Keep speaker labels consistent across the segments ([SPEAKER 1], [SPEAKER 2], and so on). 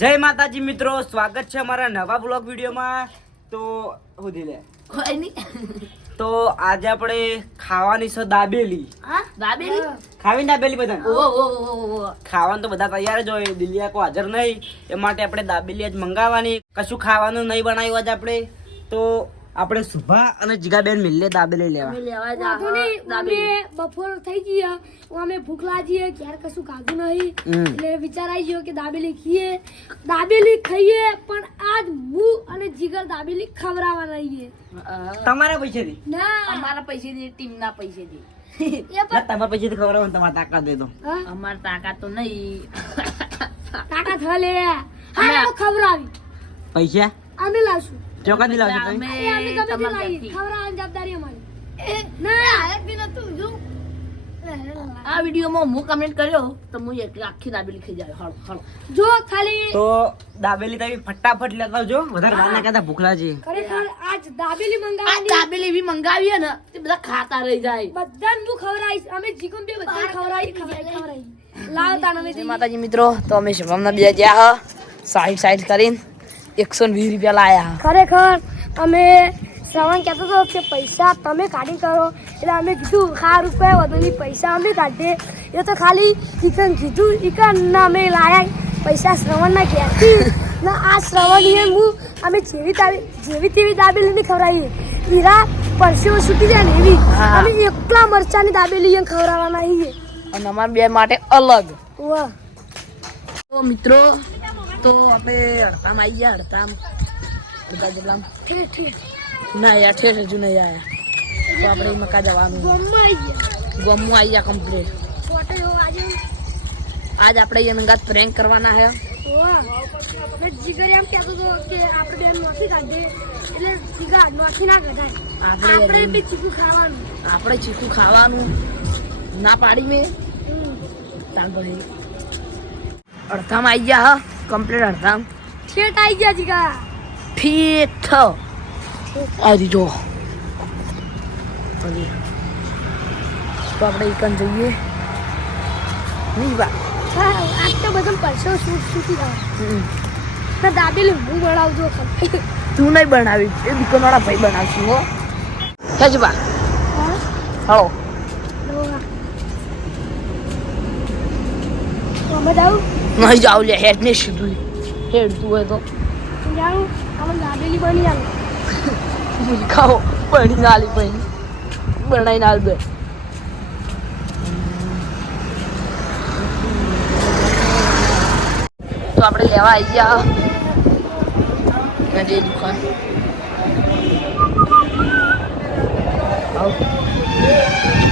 [SPEAKER 1] જય માતાજી મિત્રો સ્વાગત છે અમારા નવા બ્લોગ વિડીયોમાં. તો સુધી લે.
[SPEAKER 2] નહીં.
[SPEAKER 1] તો આજે આપણે ખાવાની છે દાબેલી.
[SPEAKER 2] દાબેલી?
[SPEAKER 1] ખાવી દાબેલી બધા ખાવાનું તો બધા તૈયાર જ હોય દિલિયા કો હાજર નહીં. એ માટે આપણે દાબેલી આજ મંગાવવાની. કશું ખાવાનું નહીં બનાવ્યું આજ આપણે. તો આપણે સુભા અને જીગાબેન મિલે દાબેલી લેવા.
[SPEAKER 3] બપોર થઈ ગયા. અમે ભૂખ લાગીએ ક્યારે કશું ખાધું નહીં. એટલે વિચાર આવી ગયો કે દાબેલી ખીએ. દાબેલી ખાઈએ પણ આજ હું અને જીગર દાબેલી ખવડાવવાના છીએ
[SPEAKER 1] તમારા પૈસેથી?
[SPEAKER 3] ના.
[SPEAKER 2] અમારા પૈસેથી ટીમના પૈસેથી.
[SPEAKER 1] તમારા પૈસેથી ખવડાવવાનું તમારે તાકાત દે
[SPEAKER 3] દો
[SPEAKER 2] અમારા તાકાત તો નહીં.
[SPEAKER 3] તાકાત હલે. હા તો ખવડાવી.
[SPEAKER 1] પૈસા?
[SPEAKER 3] અમે લાવશું.
[SPEAKER 1] ચોકાથી લાવજો તમે
[SPEAKER 2] અમે
[SPEAKER 3] ગમે તે
[SPEAKER 2] તમારા
[SPEAKER 3] ખવડાવવાની જવાબદારી અમારી ના હાલત બી નતું જો
[SPEAKER 2] આ વિડીયોમાં હું કમેન્ટ કર્યો તો હું એક આખી દાબેલી ખાઈ જાય હળ હળ
[SPEAKER 3] જો ખાલી
[SPEAKER 1] તો દાબેલી તમે ફટાફટ લેતા આવજો વધારે વાર ના કહેતા ભૂખલા છે
[SPEAKER 3] ખરેખર આજ દાબેલી
[SPEAKER 2] આ દાબેલી બી મંગાવી ને તે બધા ખાતા રહી જાય
[SPEAKER 3] બધાને હું ખવડાવીશ અમે જીગમ બે બધા ખવડાવી ખવડાવી લાવતા લાવ
[SPEAKER 2] જય માતાજી મિત્રો તો અમે શુભમના બીજા ગયા હ સાઈડ સાઈડ કરીને એકસો ને વીસ રૂપિયા લાયા
[SPEAKER 3] ખરેખર અમે શ્રવણ કહેતો હતો કે પૈસા તમે કાઢી કરો. એટલે અમે કીધું ખાર રૂપિયા વધુની પૈસા અમે કાઢીએ. એ તો ખાલી ચિકન કીધું ચિકન ના અમે લાયા પૈસા શ્રવણના ઘેરથી. ના આ શ્રવણીએ હું અમે જેવી તાવી જેવી તેવી દાબેલી નહીં ખવડાવીએ હીરા પરસેવો છૂટી જાય ને એવી. અમે એકલા મરચાની દાબેલી ખવડાવવાના છીએ.
[SPEAKER 2] અને અમારા બે માટે અલગ.
[SPEAKER 3] વાહ.
[SPEAKER 2] તો મિત્રો તો આપણે હડતામ આવી ગયા હડતામ બધા જેટલા ના યાર ઠેઠ હજુ નહીં આયા. તો આપણે મકા જવાનું. ગમું આવી ગયા. કમ્પ્લીટ
[SPEAKER 3] આજે.
[SPEAKER 2] આપણે એ અંગાત પ્રેન્ક કરવાના
[SPEAKER 3] હે. જીગર એમ કહેતો હતો કે આપણે બેન નથી કાઢીએ એટલે જીગર નથી ના કઢાય
[SPEAKER 2] આપણે
[SPEAKER 3] આપણે ચીકુ ખાવાનું.
[SPEAKER 2] આપણે ચીકુ ખાવાનું. ના પાડી મેં. તાણ પછી અડધામ આવી ગયા હા. કમ્પ્લીટ અડધામ
[SPEAKER 3] ઠેઠ આવી ગયા જીગા.
[SPEAKER 2] ફીટ આવી જો. તો આપણે એકન જઈએ. નહીં બા
[SPEAKER 3] હા આજ તો બધા પરસો શૂટી થાય ના દાબેલી હું બનાવજો
[SPEAKER 2] તું નહીં બનાવી એ દુકાનવાળા ભાઈ બનાવશું હો. હેજ બા હળો
[SPEAKER 3] અમે જાઉં?
[SPEAKER 2] નહીં જાવ લે હેડ ને સીધું હેડ તું હોય તો ખાઓ બની નાલી પછી બનાવી નાલ દે તો આપણે લેવા આવી ગયા નદી દુકાન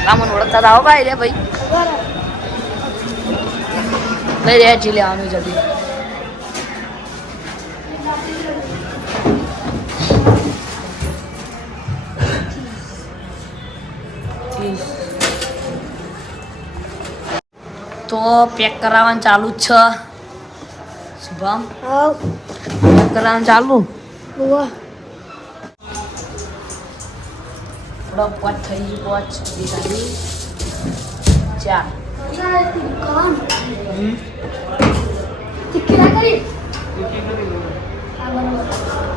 [SPEAKER 2] રામન ઓળખતા આવો ભાઈ રે ભાઈ લેવાનું જલ્દી. તો પેક કરાવવાનું ચાલુ જ છે. શુભમ? પેક કરાવવાનું ચાલુ? થોડો પોચ થઈ ગયું પોચ. ચાર.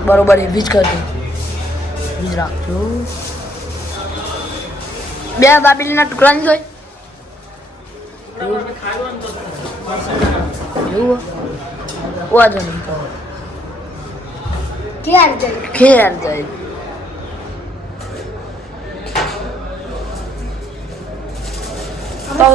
[SPEAKER 3] બરાબર
[SPEAKER 2] એવી જ કરજો એવી જ રાખજો. બે દાબેલીના ટુકડા નહીં જોઈ એવું? વાંધો નહીં. કહો
[SPEAKER 3] જાય?
[SPEAKER 2] ખેર જાય. તો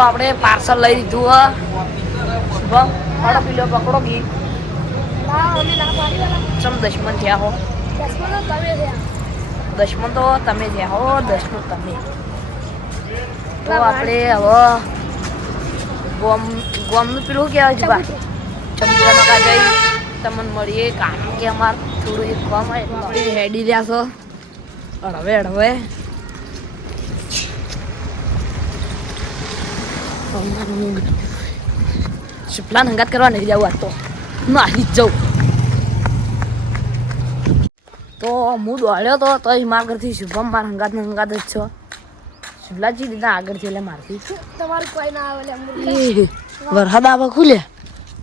[SPEAKER 2] આપણે પાર્સલ લઈ લીધું, હ. શુભમ હાડો પીલો, પકડો ગી. ચમ દશમન થયા હો.
[SPEAKER 3] ચશ્મા તમે છે.
[SPEAKER 2] દશમન તો તમે જ્યાં હો દશમન તમે. તો આપણે હવે ગોમ ગોમનું પેલું કહેવાય છે બા ચમચા જઈ તમને મળીએ. કારણ કે અમાર થોડું એક કામ આપણે હેડી રહ્યા છો. હળવે હળવે શુભલાન હંગાત કરવા નહીં જવું આ તો. ના જ જાઉં. તો હું દોડ્યો તો તો માર ઘરથી શુભમ માર હંગાત ને હંગાત જ છો. શુભલાજી દીધા આગળથી એટલે મારથી.
[SPEAKER 3] તમારું કોઈ ના આવે.
[SPEAKER 2] વરસાદ આવા ખુલે.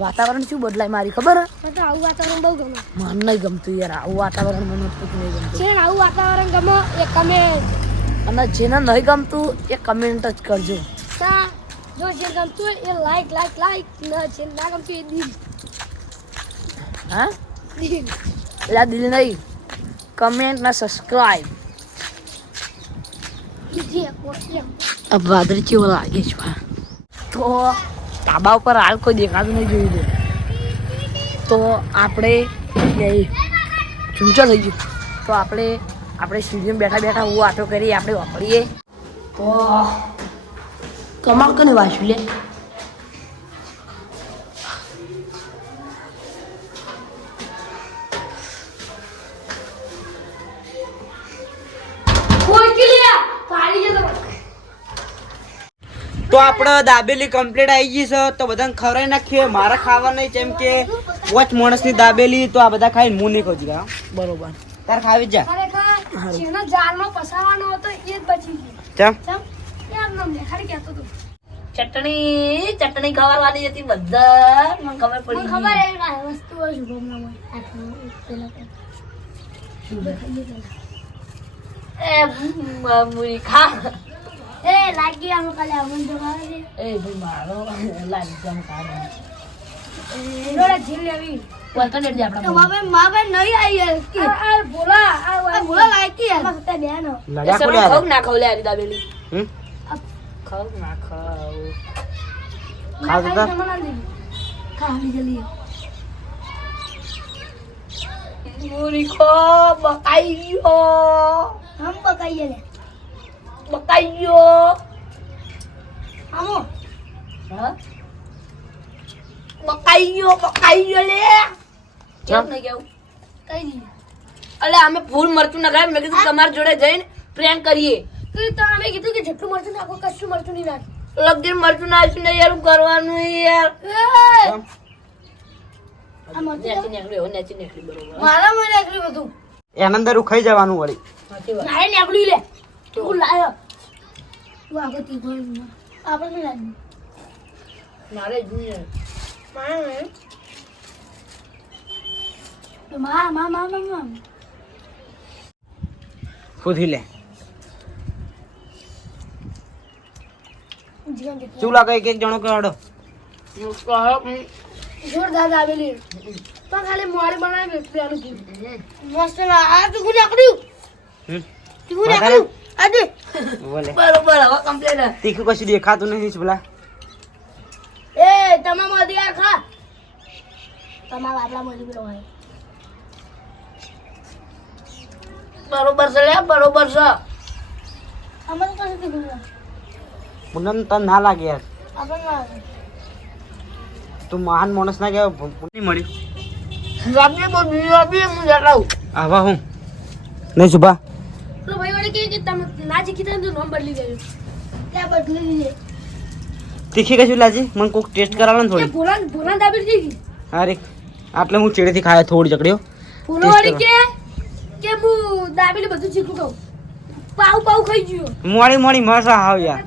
[SPEAKER 2] વાતાવરણ શું બદલાય મારી ખબર?
[SPEAKER 3] આવું વાતાવરણ બહુ ગમે.
[SPEAKER 2] મને નહીં ગમતું યાર આવું વાતાવરણ મને નહીં ગમતું.
[SPEAKER 3] છે આવું વાતાવરણ ગમે એ તમે
[SPEAKER 2] અને જેને નહીં ગમતું એ કમેન્ટ જ કરજો.
[SPEAKER 3] જો જે ગમતું હોય એ લાઈક લાઈક લાઈક ના જે ના ગમતું એ દિલ.
[SPEAKER 2] હા?
[SPEAKER 3] દિલ.
[SPEAKER 2] એટલે દિલ નહીં. કમેન્ટ ને સબસ્ક્રાઈબ
[SPEAKER 3] પોસ્ટ
[SPEAKER 2] કેવો લાગે છે તો ધાબા ઉપર હાલ કોઈ દેખાતું નહીં જોયું દે તો આપણે ચૂંચો થઈ ગયું તો આપણે આપણે સ્ટુડિયોમાં બેઠા બેઠા હું આટો કરી આપણે વાપરીએ તો કમાલ કોને વાંચ્યું લે
[SPEAKER 1] તો. આપણે દાબેલી કમ્પ્લીટ આવી ગઈ છે તો બધાને ખવડાવી નાખીએ. મારે ખાવા નહીં જેમ કે વચ માણસની દાબેલી તો આ બધા ખાઈને હું નહીં ખોજ ગયા
[SPEAKER 2] બરોબર.
[SPEAKER 1] તાર ખાવી જ.
[SPEAKER 3] જેનો જાળમાં ફસાવાનો હતો એ જ બચી ગયો.
[SPEAKER 1] ચમ.
[SPEAKER 3] ચમ. યાર નામ દેખાડી કહેતો હતો.
[SPEAKER 2] ચટણી ચટણી ખવારવાની હતી બધા. મને ખબર
[SPEAKER 3] મને
[SPEAKER 2] પડી
[SPEAKER 3] ખબર એ આ વસ્તુઓ શુભમના હોય. પેલા તો.
[SPEAKER 2] એ મુરી ખા
[SPEAKER 3] એ લાગી આમ કાલે અમન તો છે
[SPEAKER 2] એ ભાઈ મારો લાલ જમ કાઢો
[SPEAKER 3] જોડે જીલ લેવી.
[SPEAKER 2] વતન એટલે આપણા
[SPEAKER 3] માવે માવે નહીં આવી કે. આ બોલા આ બોલા લાગી યાર મસ્ત બેનો
[SPEAKER 1] લડ્યા
[SPEAKER 2] ખાવ
[SPEAKER 1] ખોડ્યા
[SPEAKER 2] ના ખાવ લે આ દાબેલી
[SPEAKER 1] હમ?
[SPEAKER 2] ખાવ ના ખાવ
[SPEAKER 1] ખાવ તો તાર.
[SPEAKER 3] ખાલી જલ્દી
[SPEAKER 2] મુરી ખો બકાઈ ગયો.
[SPEAKER 3] હમ પકાઈએ લે
[SPEAKER 2] બકાઈ ગયો
[SPEAKER 3] આમો
[SPEAKER 2] હા બકાઈ ગયો બકાઈ ગયો લે કેમ નહીં કેવું
[SPEAKER 3] કઈ દી
[SPEAKER 2] અલે અમે ફૂલ મરચું નખાય મેં કીધું તમારી જોડે જઈને પ્રેન્ક કરીએ
[SPEAKER 3] તો તો અમે કીધું કે જેટલું મરચું નાખો કશું મરચું નહીં નાખ
[SPEAKER 2] લગીર મરચું નાખ્યું ને યાર કરવાનું યાર
[SPEAKER 3] મારા મને બધું
[SPEAKER 1] એના અંદર ખાઈ જવાનું વળી.
[SPEAKER 3] નાય નીકળી લે. તું લાયો. તું આગળ તી ગોળ આપણે શું લાગ્યું
[SPEAKER 2] મારે જોઈએ.
[SPEAKER 3] મારે. મા મા મા મા મા.
[SPEAKER 1] ફૂથી લે. શું લાગે એક જણો કે હડો
[SPEAKER 3] જોરદાર દાબેલી પણ ખાલી મોડી બનાવી પેલું મસ્ત ના આ તું નીકળ્યું
[SPEAKER 2] બરોબર હવે કમ્પ્લેટ
[SPEAKER 1] તીખું કશું દેખાતું નહીં પેલા
[SPEAKER 3] એ તમામ અધિકાર ખા. તમારા બાપલા મોદી પેલો હોય.
[SPEAKER 2] બરોબર છે લે બરોબર છે.
[SPEAKER 3] કીધું ના.
[SPEAKER 1] પૂનમ તને ના લાગે યાર. તું મહાન માણસ ના કહેવાય
[SPEAKER 2] બીજું હું જટાવું
[SPEAKER 1] આવા. હું. નહીં સુભા
[SPEAKER 3] પેલો ભાઈ વડે કહે કે તમે ના શીખી તો નામ બદલી દેજો. ત્યાં બદલી દીધે
[SPEAKER 1] તીખી કશું લાજી? મને કોક ટેસ્ટ કરાવે ને થોડી.
[SPEAKER 3] ભોલા ભોલા દાબેલી થઈ
[SPEAKER 1] અરે આટલે હું ચેડેથી ખાયો થોડી ચકડીઓ
[SPEAKER 3] ભોલો વડે કે કે હું દાબીને બધું ચીકું કહું. પાઉ પાઉ ખાઈ ગયો.
[SPEAKER 1] મોડી મોડી મસા હાવ યાર.